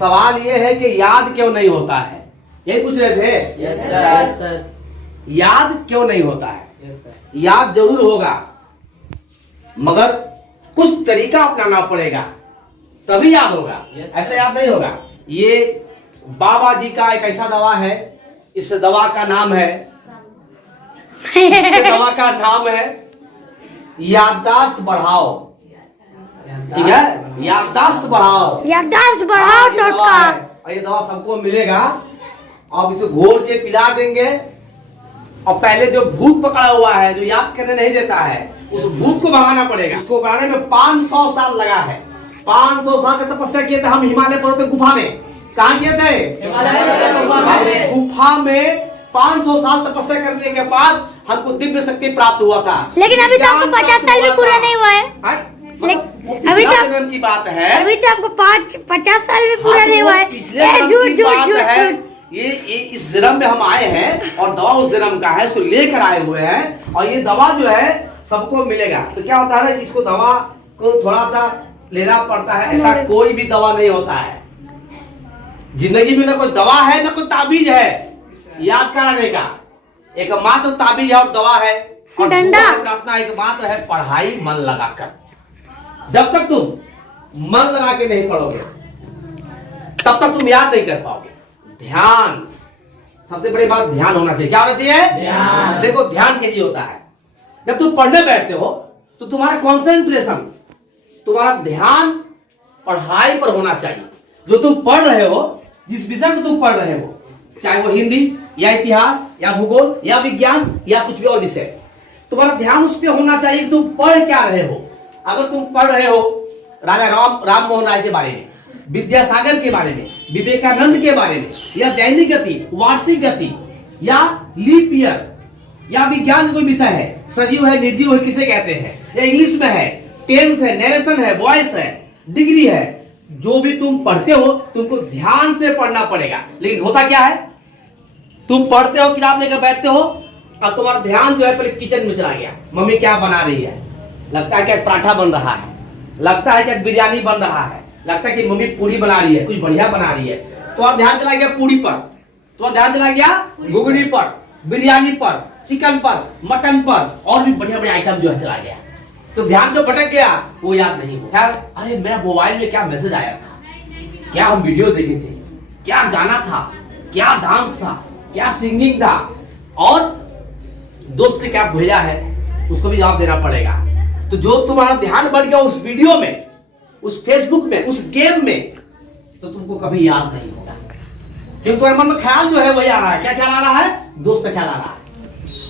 सवाल ये है कि याद क्यों नहीं होता है, यही पूछ रहे थे। Yes sir. याद क्यों नहीं होता है? Yes sir. याद जरूर होगा, मगर कुछ तरीका अपनाना पड़ेगा तभी याद होगा। Yes, ऐसे याद नहीं होगा। ये बाबा जी का एक ऐसा दवा है, इस दवा का नाम है दवा का नाम है याददाश्त बढ़ाओ। ठीक है, याददाश्त बढ़ाओ। याददाश्त बढ़ाओ हाँ, ये दवा टोटका। है, और ये दवा सबको मिलेगा। आप इसे घोल के पिला देंगे, और पहले जो भूत पकड़ा हुआ है, जो याद करने नहीं देता है, उस भूत को भगाना पड़ेगा। इसको बनाने में 500 साल लगा है। 500 साल की तपस्या किए थे हम हिमालय पर्वत गुफा में। कहाँ किए थे? गुफा में 500 साल तपस्या करने के बाद हमको दिव्य शक्ति प्राप्त हुआ था। लेकिन अभी तो आपको 50 साल भी पूरा नहीं हुआ है। अभी तो जन्म की बात है, अभी तो आपको 50 साल भी पूरा नहीं हुआ है। पिछले जन्म झूठ की झूठ बात झूठ है। झूठ। ये इस जन्म में हम आए हैं और दवा उस जन्म का है, उसको लेकर आए हुए हैं, और ये दवा जो है सबको मिलेगा। तो क्या होता है कि इसको दवा को थोड़ा सा लेना पड़ता है। ऐसा कोई भी दवा नहीं होता है जिंदगी में, ना कोई दवा है ना कोई ताबीज है याद कराने का। एक मात्र ताबीज है और दवा है, और डंडा। अपना एक मात्र है पढ़ाई मन लगाकर। जब तक तुम मन लगा के नहीं पढ़ोगे तब तक तुम याद नहीं कर पाओगे। ध्यान, सबसे बड़ी बात ध्यान होना चाहिए। क्या होना चाहिए? ध्यान। देखो ध्यान कैसे होता है, जब तुम पढ़ने बैठते हो तो तुम्हारा कंसंट्रेशन, तुम्हारा ध्यान पढ़ाई पर होना चाहिए। जो तुम पढ़ रहे हो, जिस विषय को तुम पढ़ रहे हो, चाहे वो हिंदी या इतिहास या भूगोल या विज्ञान या कुछ भी और विषय, तुम्हारा ध्यान उस पर होना चाहिए कि तुम पढ़ क्या रहे हो। अगर तुम पढ़ रहे हो राजा राम मोहन राय के बारे में, विद्यासागर के बारे में, विवेकानंद के बारे में, या दैनिक गति, वार्षिक गति, या लीप ईयर, या विज्ञान का कोई विषय है, सजीव है निर्जीव है किसे कहते हैं, या इंग्लिश में है, टेंस है, नरेशन है, वॉइस है, डिग्री है, जो भी तुम पढ़ते हो तुमको ध्यान से पढ़ना पड़ेगा। लेकिन होता क्या है, तुम पढ़ते हो, किताब लेकर बैठते हो, और तुम्हारा ध्यान जो है पहले किचन में चला गया। मम्मी क्या बना रही है, लगता है कि पराठा बन रहा है, लगता है कि बिरयानी बन रहा है, लगता है कि मम्मी पूरी बना रही है, कुछ बढ़िया बना रही है। तुम्हारा ध्यान चला गया पूरी पर, तुम्हारा ध्यान चला गया घुगनी पर, बिरयानी पर, चिकन पर, मटन पर, और भी बढ़िया बढ़िया आइटम जो है चला गया। तो ध्यान जो भटक गया वो याद नहीं हुआ। अरे मेरा मोबाइल में क्या मैसेज आया था, क्या हम वीडियो देखे थे, क्या गाना था, क्या डांस था, क्या सिंगिंग था, और दोस्त ने क्या भेजा है उसको भी जवाब देना पड़ेगा। तो जो तुम्हारा ध्यान बढ़ गया उस वीडियो में, उस फेसबुक में, उस गेम में, तो तुमको कभी याद नहीं होगा, क्योंकि तुम्हारे मन में ख्याल जो है वही आ रहा है। क्या ख्याल आ रहा है? दोस्त का ख्याल आ रहा है।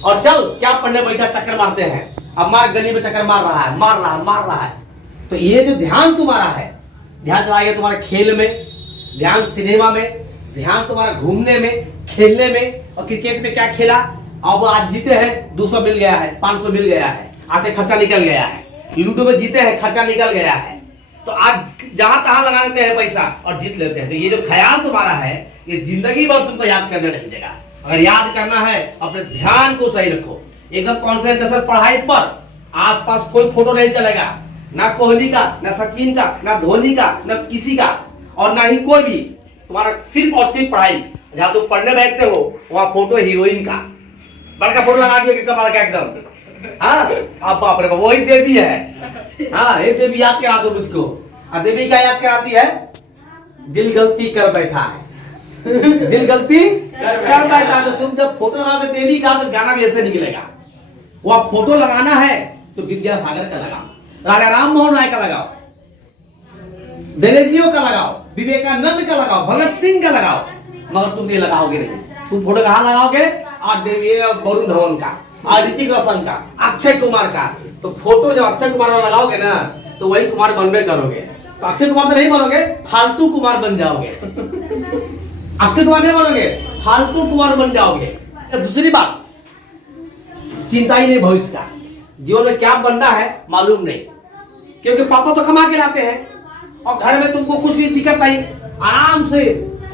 और चल क्या पढ़ने बैठा, चक्कर मारते हैं, अब मार गली में चक्कर मार रहा है, मार रहा है। तो ये जो ध्यान तुम्हारा है, ध्यान चला गया तुम्हारे खेल में, ध्यान सिनेमा में, ध्यान तुम्हारा घूमने में, खेलने में। और क्रिकेट में क्या खेला, अब आज जीते हैं 200 मिल गया है, 500 मिल गया है, आज से खर्चा निकल गया है। लूडो में जीते हैं, खर्चा निकल गया है, तो आज जहां तहां लगा देते हैं पैसा और जीत लेते हैं। तो ये जो ख्याल तुम्हारा है, ये जिंदगी भर तुमको याद करने नहीं देगा। अगर याद करना है अपने ध्यान को सही रखो, एकदम कॉन्सेंट्रेशन पढ़ाई पर। आसपास कोई फोटो नहीं चलेगा, ना कोहली का, ना सचिन का, ना धोनी का, ना किसी का, और ना ही कोई भी। तुम्हारा सिर्फ और सिर्फ पढ़ाई। जहां तुम पढ़ने बैठते हो वहां फोटो हीरोइन का बड़का फोटो लगा दिया एकदम। हाँ, अब बाप रे बाप, वही देवी है। हाँ, ये देवी याद करा दो मुझको। और देवी क्या याद कराती है? दिल गलती कर बैठा है दिल गलती कर बैठा। तो तुम जब फोटो लगाओगे देवी का, तो गाना भी ऐसे निकलेगा। वो आप फोटो लगाना है तो विद्यासागर का लगाओ, राजा राम मोहन राय का लगाओ, दिनेशियो का लगाओ, विवेकानंद का लगाओ, भगत सिंह का लगाओ, मगर तुम ये लगाओगे नहीं। तुम फोटो कहाँ लगाओगे? वरुण धवन का, और ऋतिक रोशन का, अक्षय कुमार का। तो फोटो जब अक्षय कुमार वाला लगाओगे ना, तो वही कुमार बनबे करोगे। तो अक्षय कुमार तो नहीं बनोगे, फालतू कुमार बन जाओगे अक्षय कुमार नहीं बनोगे, फालतू कुमार बन जाओगे। दूसरी बात, चिंता ही नहीं भविष्य का, जीवन में क्या बनना है मालूम नहीं, क्योंकि पापा तो कमा के लाते हैं, और घर में तुमको कुछ भी दिक्कत नहीं, आराम से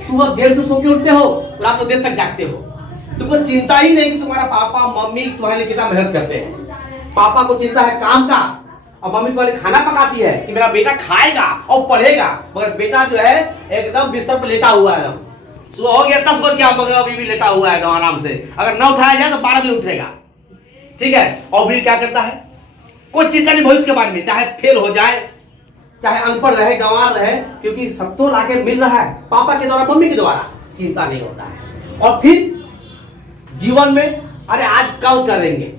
सुबह देर से सो के उठते हो, रात में देर तक जागते हो। तुमको चिंता ही नहीं कि तुम्हारा पापा मम्मी तुम्हारे लिए कितना मेहनत करते हैं। पापा को चिंता है काम का, और मम्मी तुम्हारी खाना पकाती है कि मेरा बेटा खाएगा और पढ़ेगा, मगर बेटा जो है एकदम बिस्तर पर लेटा हुआ है। सुबह हो गया 10 बज गया मगर अभी भी लेटा हुआ है एकदम आराम से। अगर न उठाया जाए तो 12 बजे उठेगा, ठीक है। और फिर क्या करता है, कोई चिंता नहीं भविष्य के बारे में, चाहे फेल हो जाए, चाहे अनपढ़ रहे, गंवार रहे, क्योंकि सब तो लाके मिल रहा है पापा के द्वारा, मम्मी के द्वारा, चिंता नहीं होता है। और फिर जीवन में अरे आज कल करेंगे,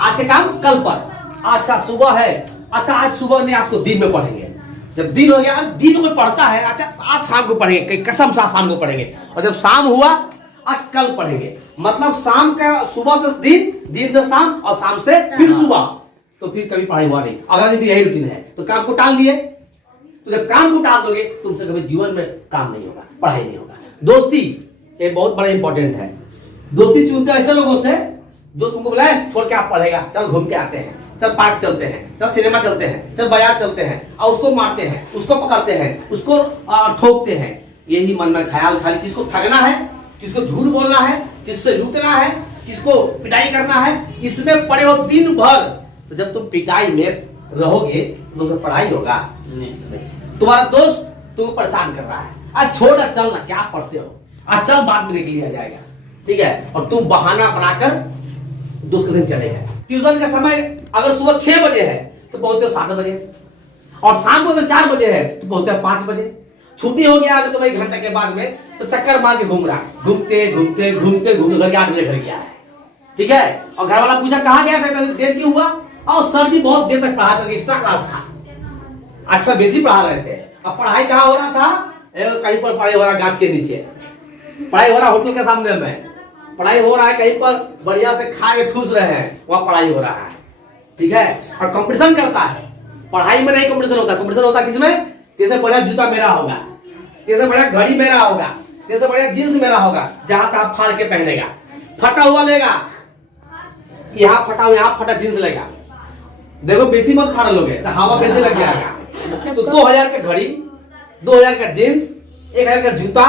आज के काम कल पर, अच्छा सुबह है, अच्छा आज सुबह नहीं, आज को दिन में पढ़ेंगे। जब दिन हो गया, दिन में पढ़ता है, अच्छा आज शाम को पढ़ेंगे, कसम से शाम को पढ़ेंगे। और जब शाम हुआ, आज कल पढ़ेंगे। मतलब शाम का, सुबह से दिन, दिन से शाम और शाम से फिर सुबह, तो फिर कभी पढ़ाई हुआ नहीं। अगला दिन भी यही रूटीन है, तो काम को टाल दिए। तो जब काम को टाल दोगे तुमसे कभी जीवन में काम नहीं होगा, पढ़ाई नहीं होगा। दोस्ती ये बहुत बड़ा इंपॉर्टेंट है। दोस्ती चुनते ऐसे लोगों से जो तुमको बुलाए, छोड़ के आप पढ़ेगा, चल घूम के आते हैं, चल पार्क चलते हैं, चल सिनेमा चलते हैं, चल बाजार चलते हैं, और उसको मारते हैं, उसको पकड़ते हैं, उसको ठोकते हैं। यही मन में ख्याल, खाली किसको ठगना है, किसको झूठ बोलना है, किससे लूटना है, किसको पिटाई करना है, इसमें पड़े हो दिन भर। तो जब तुम पिटाई में रहोगे तो तुमसे पढ़ाई होगा नहीं। तुम्हारा दोस्त तुमको परेशान कर रहा है, आज छोड़ चल ना, क्या पढ़ते हो, आज चल बाद में देख लिया जाएगा, ठीक है। और तुम बहाना बनाकर दोस्त के दिन चले गए। ट्यूशन का समय अगर सुबह 6 बजे है तो पहुंचते हो 7 बजे, और शाम को अगर 4 बजे है तो पहुंचते हो 5 बजे। छुट्टी हो गया अगर तो 1 घंटे के बाद में, तो चक्कर मार के घूम रहा है, घूमते घूमते घूमते घूमते घर के 8 बजे घर गया है, ठीक है। और घर वाला पूछा कहाँ गया था, देर क्यों हुआ, और सर जी बहुत देर तक पढ़ा था, एक्स्ट्रा क्लास था, अक्सर बेसी पढ़ा रहे थे। अब पढ़ाई कहाँ हो रहा था, कहीं पर पढ़ाई हो रहा गाछ के नीचे, पढ़ाई हो रहा होटल के सामने में, पढ़ाई हो रहा है कहीं पर बढ़िया से खा के ठूस रहे हैं, वहां पढ़ाई हो रहा है, ठीक है। और कंपटीशन करता है, पढ़ाई में नहीं कंपटीशन होता, कंपटीशन होता किसमें, जैसे बढ़िया जूता मेरा होगा, जैसे बढ़िया घड़ी मेरा होगा, जैसे बढ़िया जींस मेरा होगा, जहां तक फाड़ के पहनेगा, फटा हुआ लेगा, यहाँ फटा हुआ, यहाँ फटा जींस लेगा, देखो बेसी मत फाड़ लोगे तो हवा बेसी लग जाएगा। तो 2000 का घड़ी, 2000 का जींस, 1000 का जूता,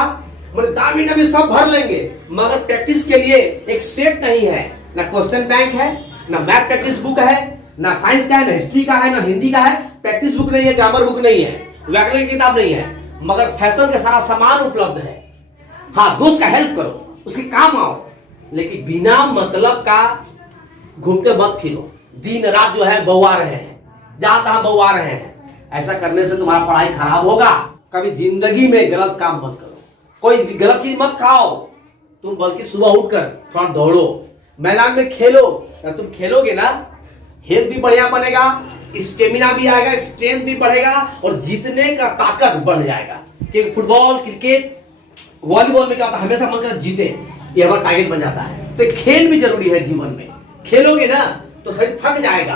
मतलब दामी दामी सब भर लेंगे, मगर प्रैक्टिस के लिए एक सेट नहीं है, ना क्वेश्चन बैंक है, ना मैथ प्रैक्टिस बुक है, ना साइंस का है, ना हिस्ट्री का है, ना हिंदी का है, प्रैक्टिस बुक नहीं है, ग्रामर बुक नहीं है, व्याकरण की किताब नहीं है, मगर फैशन का सारा सामान उपलब्ध है। हाँ, दोस्त का हेल्प करो, उसके काम आओ, लेकिन बिना मतलब का घूमते मत फिरो, दिन रात जो है बउआ रहे हैं, जहां तहां बउआ रहे हैं। ऐसा करने से तुम्हारा पढ़ाई खराब होगा। कभी जिंदगी में गलत काम मत करो, कोई गलत चीज मत खाओ तुम, बल्कि सुबह उठकर थोड़ा दौड़ो, मैदान में खेलो। जब तुम खेलोगे ना, हेल्थ भी बढ़िया बनेगा, स्टेमिना भी आएगा, स्ट्रेंथ भी बढ़ेगा, और जीतने का ताकत बढ़ जाएगा। क्योंकि फुटबॉल, क्रिकेट, वॉलीबॉल में क्या होता है, हमेशा मन करता जीते, ये हमारा टारगेट बन जाता है। तो खेल भी जरूरी है जीवन में। खेलोगे ना तो शरीर थक जाएगा,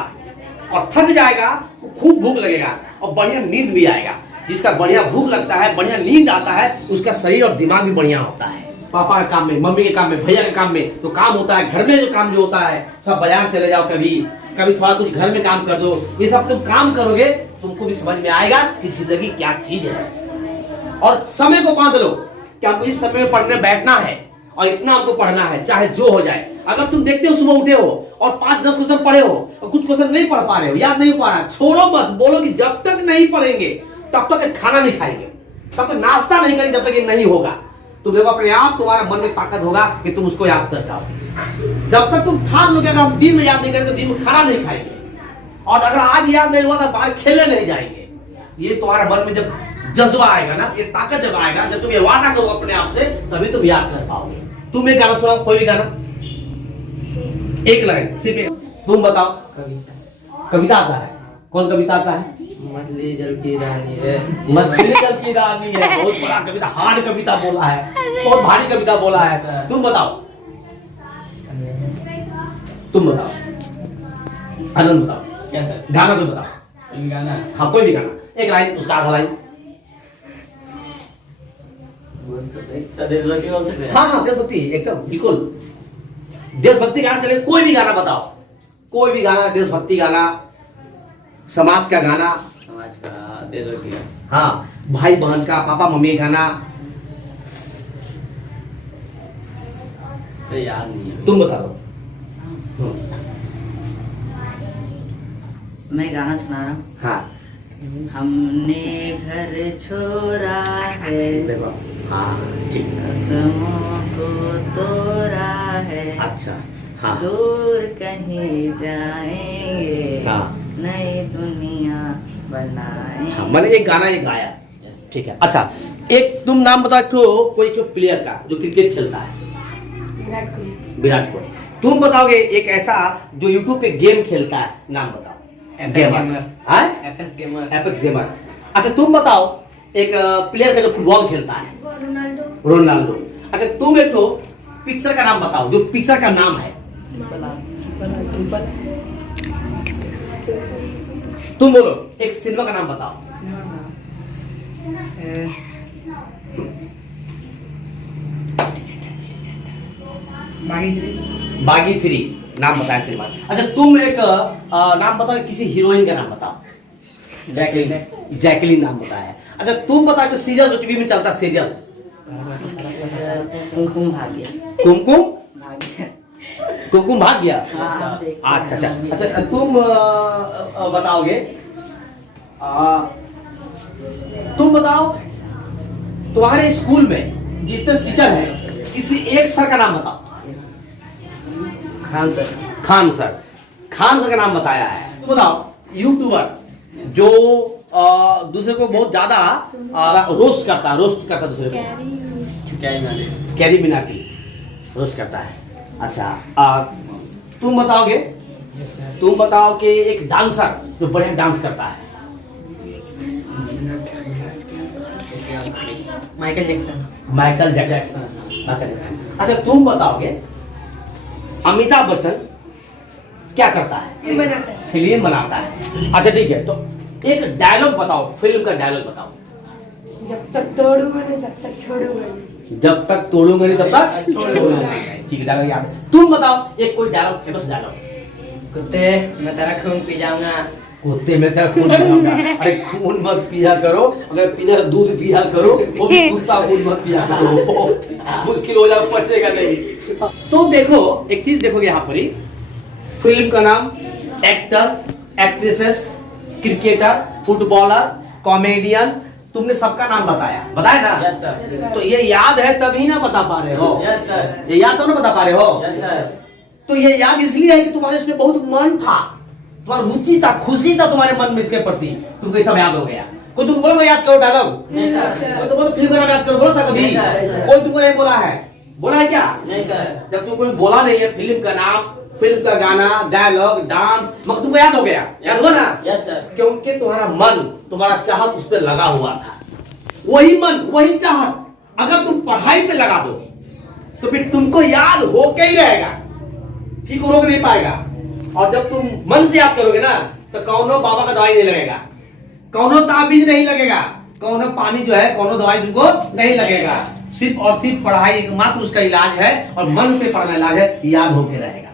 और थक जाएगा तो खूब भूख लगेगा, और बढ़िया नींद भी आएगा। जिसका बढ़िया भूख लगता है, बढ़िया नींद आता है, उसका शरीर और दिमाग भी बढ़िया होता है। पापा के काम में, मम्मी के काम में, भैया के काम में तो काम होता है, घर में जो काम जो होता है, सब बाजार चले जाओ, कभी कभी थोड़ा कुछ घर में काम कर दो, ये सब तुम काम करोगे, तुमको भी समझ में आएगा कि जिंदगी क्या चीज है। और समय को बांध लो कि हमको इस समय में पढ़ने बैठना है, और इतना हमको पढ़ना है, चाहे जो हो जाए। अगर तुम देखते हो सुबह उठे हो और 5-10 क्वेश्चन पढ़े हो, और कुछ क्वेश्चन नहीं पढ़ पा रहे हो, याद नहीं पा रहा, छोड़ो मत, बोलो कि जब तक नहीं पढ़ेंगे तब तक खाना नहीं खाएंगे, तब तक नाश्ता नहीं करेंगे, जब तक ये नहीं होगा। तुम देखो अपने आप तुम्हारा मन में ताकत होगा कि तुम उसको याद कर पाओगे। जब तक तुम ठान लोगे अगर हम दिन में याद नहीं करेंगे तो दिन में खाना नहीं खाएंगे, और अगर आज याद नहीं हुआ तो बाहर खेलने नहीं जाएंगे। ये तुम्हारे मन में जब जज्बा आएगा ना, ये ताकत जब आएगा, जब तुम ये वादा करो अपने आप से, तभी तुम याद कर पाओगे। तुम एक गाना सुनाओ, कोई भी गाना, एक लाइन सिर्फ एक, तुम बताओ। कविता आता है, कौन कविता आता है? मछली जल की रानी है, मछली जल की रानी है, बहुत बड़ा कविता, हार्ड कविता बोला है, बहुत भारी कविता बोला है। तुम बताओ, तुम बताओ, आनंद बताओ, क्या सर? गाना कोई बताओ, कोई भी गाना? हाँ कोई भी गाना, एक लाइन, उसका आधा लाइन। देशभक्ति बोल सकते हैं? हाँ हाँ, देशभक्ति एकदम बिल्कुल, देशभक्ति गाना चले, कोई भी गाना बताओ, कोई भी गाना, देशभक्ति गाना, समाज का गाना, समाज का, देशभक्ति का। हाँ, भाई बहन का, पापा मम्मी का गाना, याद नहीं है। तुम बता दो। मैं गाना सुना रहा हूँ। हाँ हमने घर छोड़ा है, देखो, हाँ ठीक, कसमों को तोड़ा है, अच्छा, हाँ दूर कहीं जाएंगे, हाँ नई दुनिया बनाएंगे। हाँ, मैंने एक गाना ये गाया, ठीक है। अच्छा, एक तुम नाम बताओ, एक कोई प्लेयर का जो क्रिकेट खेलता है। विराट कोहली। तुम बताओगे एक ऐसा जो यूट्यूब पे गेम खेलता है, नाम बताओ। गेमर। हाँ? FS gamer. Apex gamer. अच्छा, तुम बताओ एक प्लेयर का जो फुटबॉल खेलता है। रोनाल्डो। अच्छा, तुम एक पिक्चर का नाम बताओ जो पिक्चर का नाम है। तुम बोलो एक सिनेमा का नाम बताओ। बागी 3 नाम बताया सिनेमा। अच्छा, तुम एक नाम बताओ, किसी हीरोइन का नाम बताओ। जैकलीन नाम बताया। अच्छा, तुम बताओ जो सीरियल जो टीवी में चलता है, सीरियल। कुमकुम भाग्य। कुमकुम भाग्य। कुमकुम भाग गया। हाँ, देखते हैं। अच्छा अच्छा अच्छा, तुम बताओगे, तुम बताओ तुम्हारे स्कूल में जितने टीचर हैं किसी एक सर का नाम बताओ। Khan sir. Khan sir. Khan sir का नाम बताया है। तुम बताओ यूट्यूबर जो दूसरे को बहुत ज्यादा रोस्ट करता है दूसरे को। कैरी मिनाटी रोस्ट करता है। अच्छा, तुम बताओ कि एक डांसर जो बढ़िया डांस करता है। Michael Jackson. अच्छा, तुम बताओगे अमिताभ बच्चन क्या करता है। फिल्म बनाता है। अच्छा ठीक है, तो एक डायलॉग बताओ, फिल्म का डायलॉग बताओ। जब तक तोड़ूंगा नहीं तब तक छोड़ूंगा नहीं। जब तक तोड़ूंगा नहीं तब तक छोड़ूंगा नहीं। ठीक है, डायलॉग याद है। तुम बताओ एक कोई डायलॉग, फेमस डायलॉग। कुत्ते मैं तेरा खून पी जाऊंगा। कुत्ते में तेरा खून पियाऊंगा। अरे खून मत पिया करो, अगर पीना तो दूध पिया करो, वो भी कुत्ता खून मत पिया करो, मुश्किल हो जाए, बचेगा नहीं। तो देखो एक चीज देखोगे यहाँ पर ही, फिल्म का नाम, actor, actresses, cricketer, footballer, comedian, तुमने सबका नाम बताया ना। Yes sir. तो ये याद है तभी ना बता पा रहे हो। Yes sir. ये याद तो ना बता पा रहे हो। Yes sir. तो ये याद इसलिए है कि तुम्हारे इसमें बहुत मन था, तुम्हारा रुचि था, खुशी था तुम्हारे मन में इसके प्रति, तुमको ये सब याद हो गया। कोई तुमको बोला याद करो डायलॉग? नहीं सर। कोई तुमको फिल्म का नाम याद करो बोला था कभी? नहीं सर। कोई तुमको नहीं बोला है? बोला है क्या? नहीं सर। जब तुमको बोला नहीं है फिल्म का नाम, फिल्म का गाना, डायलॉग, डांस, मगर तुमको याद हो गया, याद हुआ ना? Yes sir. क्योंकि तुम्हारा मन, तुम्हारा चाहत उस पर लगा हुआ था। वही मन, वही चाहत अगर तुम पढ़ाई पे लगा दो तो फिर तुमको याद होके ही रहेगा, ठीक रोक नहीं पाएगा। और जब तुम मन से याद करोगे ना तो कौनो बाबा का दवाई नहीं लगेगा, कौनो ताबीज नहीं लगेगा, कौनो पानी जो है कौनो दवाई तुमको नहीं लगेगा। सिर्फ और सिर्फ पढ़ाई एकमात्र उसका इलाज है, और मन से पढ़ना इलाज है, याद होके रहेगा।